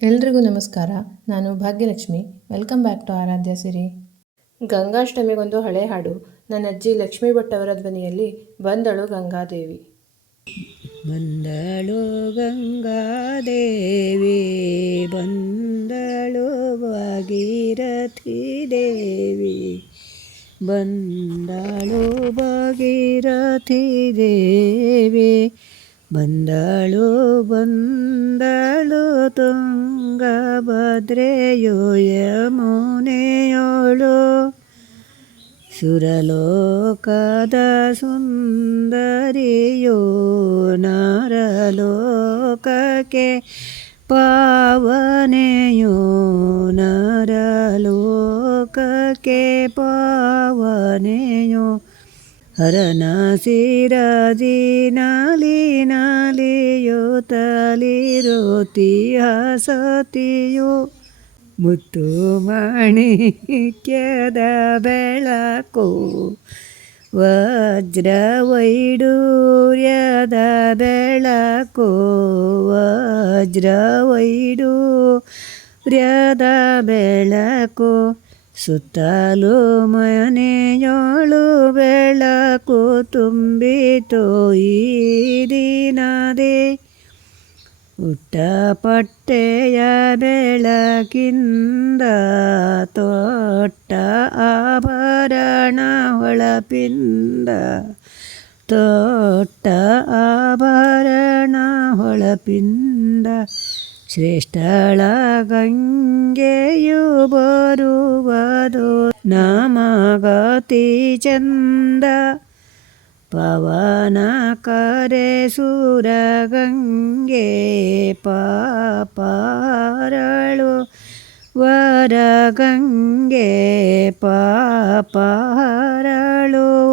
ಎಲ್ರಿಗೂ ನಮಸ್ಕಾರ. ನಾನು ಭಾಗ್ಯಲಕ್ಷ್ಮಿ. ವೆಲ್ಕಮ್ ಬ್ಯಾಕ್ ಟು ಆರಾಧ್ಯ ಸಿರಿ. ಗಂಗಾಷ್ಟಮಿಗೊಂದು ಹಳೆ ಹಾಡು. ನನ್ನ ಅಜ್ಜಿ ಲಕ್ಷ್ಮೀ ಭಟ್ ಅವರ ಧ್ವನಿಯಲ್ಲಿ ಬಂದಳು ಗಂಗಾದೇವಿ. ಬಂದಳು ಗಂಗಾದೇವಿ, ಬಂದಳು ಭಾಗೀರಥಿ ದೇವಿ, ಬಂದಳು ಭಾಗೀರಥಿ ದೇವಿ, ಬಂದಳು ತುಂಗಭದ್ರೆಯೋ ಯಮುನೆಯೋಳು, ಸುರಲೋಕದ ಸುಂದರಿಯೋ ನರಲೋಕಕ್ಕೆ ಪಾವನೆಯೋ, ನರಲೋಕಕ್ಕೆ ಪಾವನೆಯೋ, ಹರನ ಸಿರದಿ ನಾಲಿಯೋ ತಲಿರೋತಿ ಹಸತಿಯೋ, ಮುತ್ತು ಮಾಣಿಕ್ಯದ ಬೆಳಕು, ವಜ್ರ ವೈಡೂರ್ಯದ ಬೆಳಕು, ವಜ್ರ ವೈಡೂರ್ಯದ ಬೆಳಕು, ಸುತ್ತಲೂ ಮನೆಯೋಳು ಬೆಳಕು ತುಂಬಿತು ಈ ದಿನದೇ, ಉಟ್ಟ ಪಟ್ಟೆಯ ಬೆಳಕಿಂದ ತೊಟ್ಟ ಆಭರಣ ಹೊಳಪಿಂದ, ತೊಟ್ಟ ಆಭರಣ ಹೊಳಪಿಂದ, ಶ್ರೇಷ್ಠಳ ಗಂಗೆಯು ಬರುವುದು ನಮಗತಿ ಚಂದ, ಪವನ ಕರೆ ಸುರ ಗಂಗೆ ಪಾಪಾರಳು ವರ ಗಂಗೆ, ಪಾಪಾರಳು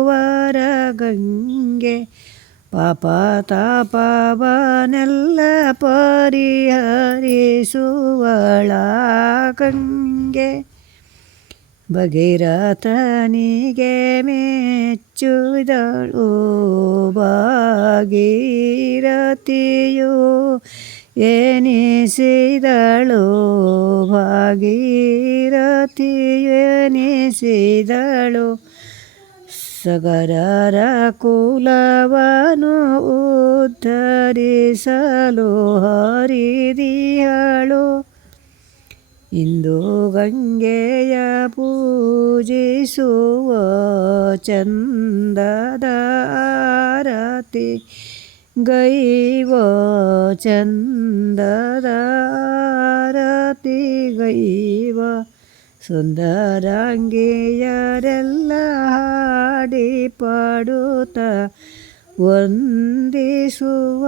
ವರ ಗಂಗೆ, ಪಾಪ ತಾಪವನೆಲ್ಲ ಪರಿಹರಿಸುವಳ ಗಂಗೆ, ಭಗೀರಥನಿಗೆ ಮೆಚ್ಚಿದಳು ಭಾಗೀರಥಿಯು ಎನಿಸಿದಳು, ಭಾಗೀರಥಿಯು ಎನಿಸಿದಳು, ಸಗರರ ಕುಲವನ್ನು ಉದ್ಧರಿಸಲು ಹರಿದಿಹಳು, ಇಂದು ಗಂಗೆಯ ಪೂಜಿಸುವ ಚಂದದ ಆರತಿ ಗೈವ, ಚಂದದ ಆರತಿ ಗೈವ, ಸುಂದರಾಂಗಿಯರೆಲ್ಲ ಹಾಡಿ ಪಾಡುತ್ತ ವಂದಿಸುವ,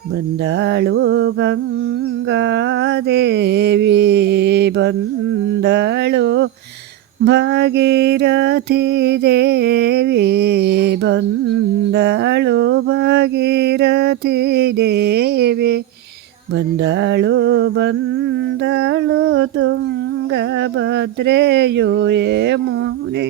ಬಂದಳು ಗಂಗಾದೇವಿ, ಬಂದಳು ಭಾಗೀರಥಿ ದೇವಿ, ಬಂದಳು ಭಾಗೀರಥಿ ದೇವಿ, ಬಂದಳು ತುಂಗಭದ್ರೆಯೋ ಯಮುನೆ.